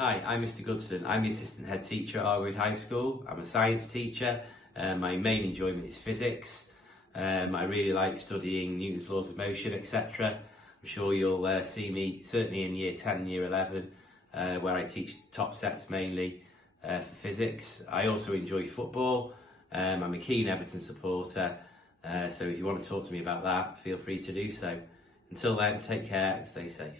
Hi, I'm Mr Goodson. I'm the assistant head teacher at Argowood High School. I'm a science teacher. My main enjoyment is physics. I really like studying Newton's laws of motion, etc. I'm sure you'll see me certainly in year 10 and year 11, where I teach top sets mainly for physics. I also enjoy football. I'm a keen Everton supporter, so if you want to talk to me about that, feel free to do so. Until then, take care and stay safe.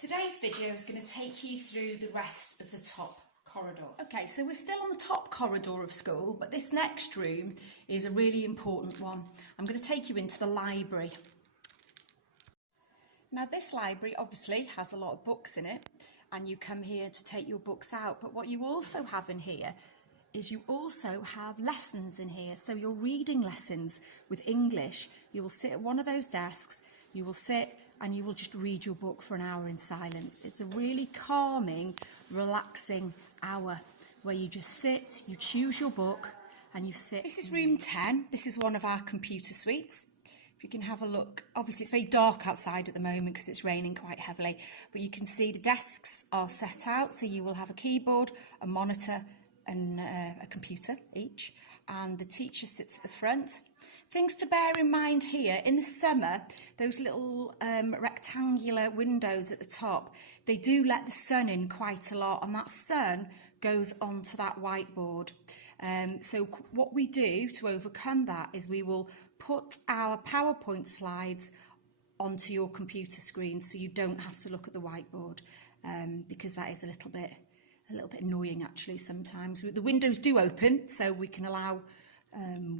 Today's video is going to take you through the rest of the top corridor. Okay, so we're still on the top corridor of school, but this next room is a really important one. I'm going to take you into the library. Now this library obviously has a lot of books in it, and you come here to take your books out, but what you also have in here is you also have lessons in here. So your reading lessons with English, you will sit at one of those desks, you will sit and you will just read your book for an hour in silence. It's a really calming, relaxing hour where you just sit, you choose your book and you sit. This is room 10. This is one of our computer suites. If you can have a look, obviously it's very dark outside at the moment because it's raining quite heavily, but you can see the desks are set out. So you will have a keyboard, a monitor and a computer each, and the teacher sits at the front. Things to bear in mind here, in the summer, those little rectangular windows at the top, they do let the sun in quite a lot, and that sun goes onto that whiteboard. So what we do to overcome that is we will put our PowerPoint slides onto your computer screen so you don't have to look at the whiteboard, because that is a little bit annoying actually sometimes. The windows do open so we can allow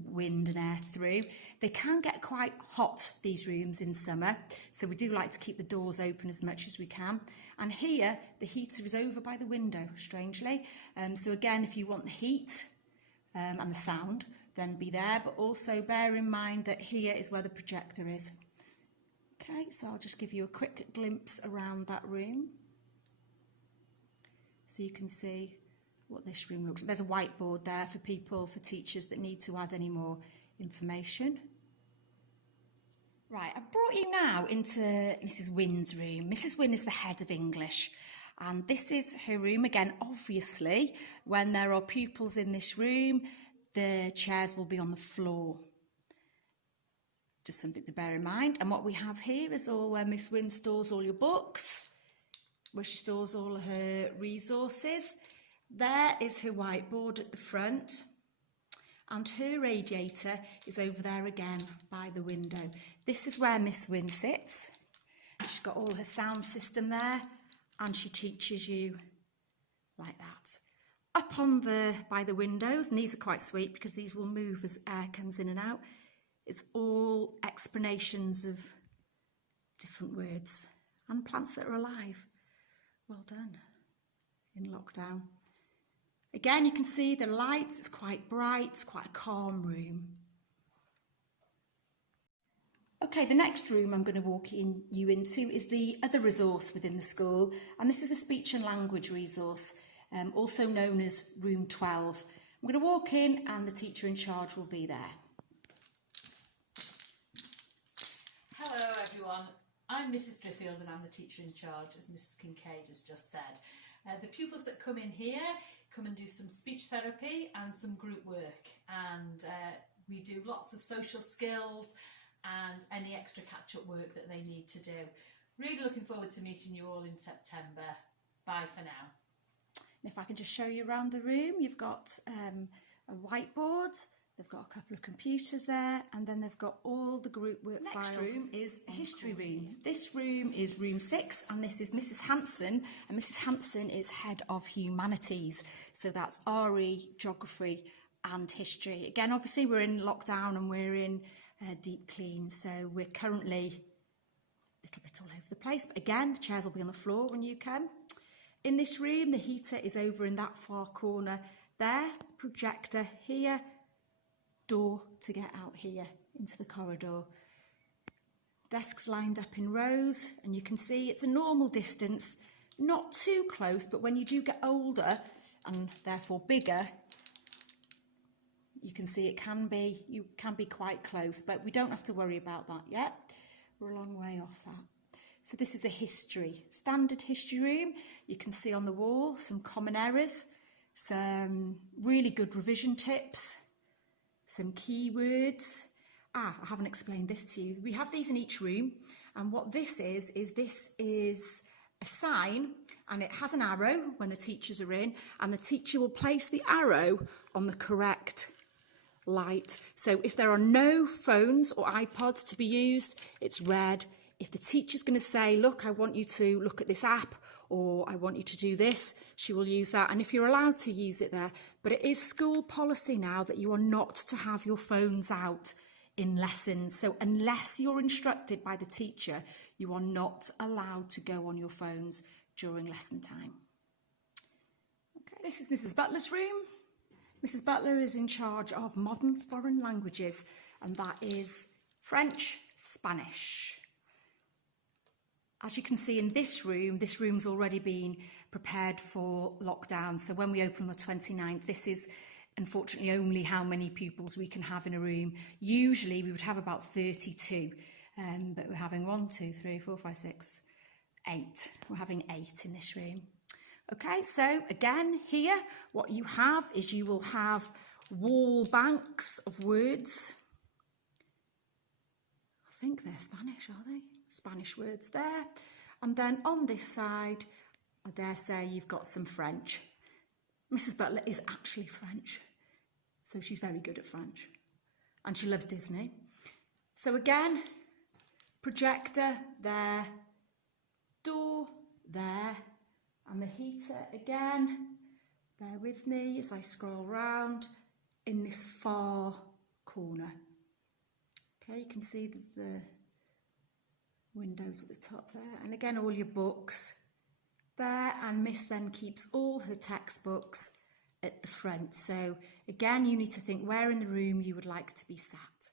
wind and air through. They can get quite hot, these rooms, in summer, so we do like to keep the doors open as much as we can. And here the heater is over by the window, strangely, so again, if you want the heat and the sound, then be there, but also bear in mind that here is where the projector is. Okay, so I'll just give you a quick glimpse around that room so you can see what this room looks like. There's a whiteboard there for people, for teachers that need to add any more information. Right, I've brought you now into Mrs Wynn's room. Mrs Wynn is the head of English, and this is her room. Again, obviously, when there are pupils in this room, the chairs will be on the floor. Just something to bear in mind. And what we have here is all where Miss Wynn stores all your books, where she stores all her resources. There is her whiteboard at the front, and her radiator is over there again by the window. This is where Miss Wynn sits. She's got all her sound system there, and she teaches you like that. Up on by the windows, and these are quite sweet because these will move as air comes in and out, it's all explanations of different words and plants that are alive. Well done. In lockdown. Again, you can see the lights, it's quite bright, it's quite a calm room. Okay, the next room I'm going to walk you into is the other resource within the school, and this is the speech and language resource, also known as room 12. I'm going to walk in and the teacher in charge will be there. Hello everyone, I'm Mrs Driffield and I'm the teacher in charge, as Mrs Kincaid has just said. The pupils that come in here come and do some speech therapy and some group work, and we do lots of social skills and any extra catch-up work that they need to do. Really looking forward to meeting you all in September. Bye for now. And if I can just show you around the room, you've got a whiteboard, they've got a couple of computers there, and then they've got all the group work files. Next room is a history room. This room is room 6, and this is Mrs Hanson, and Mrs Hanson is head of humanities, so that's RE, geography and history. Again, obviously we're in lockdown and we're in deep clean, so we're currently a little bit all over the place, but again, the chairs will be on the floor when you come. In this room, the heater is over in that far corner there, projector here, door to get out here into the corridor. Desks lined up in rows, and you can see it's a normal distance, not too close, but when you do get older and therefore bigger, you can see you can be quite close, but we don't have to worry about that yet. We're a long way off that. So this is a history, standard history room. You can see on the wall some common errors, some really good revision tips, some keywords. I haven't explained this to you. We have these in each room, and what this is a sign, and it has an arrow when the teachers are in, and the teacher will place the arrow on the correct light. So if there are no phones or iPods to be used, it's red. If the teacher's going to say, look, I want you to look at this app, or I want you to do this, she will use that. And if you're allowed to use it there, but it is school policy now that you are not to have your phones out in lessons. So unless you're instructed by the teacher, you are not allowed to go on your phones during lesson time. Okay, this is Mrs. Butler's room. Mrs. Butler is in charge of modern foreign languages, and that is French, Spanish. As you can see in this room's already been prepared for lockdown. So when we open on the 29th, this is unfortunately only how many pupils we can have in a room. Usually we would have about 32, but we're having 1, 2, 3, 4, 5, 6, 8. We're having 8 in this room. Okay, so again here, what you have is you will have wall banks of words. I think they're Spanish, are they? Spanish words there. And then on this side, I dare say you've got some French. Mrs. Butler is actually French, so she's very good at French. And she loves Disney. So again, projector there, door there, and the heater again. Bear with me as I scroll round in this far corner. Okay, you can see the windows at the top there, and again all your books there, and Miss then keeps all her textbooks at the front. So again, you need to think where in the room you would like to be sat.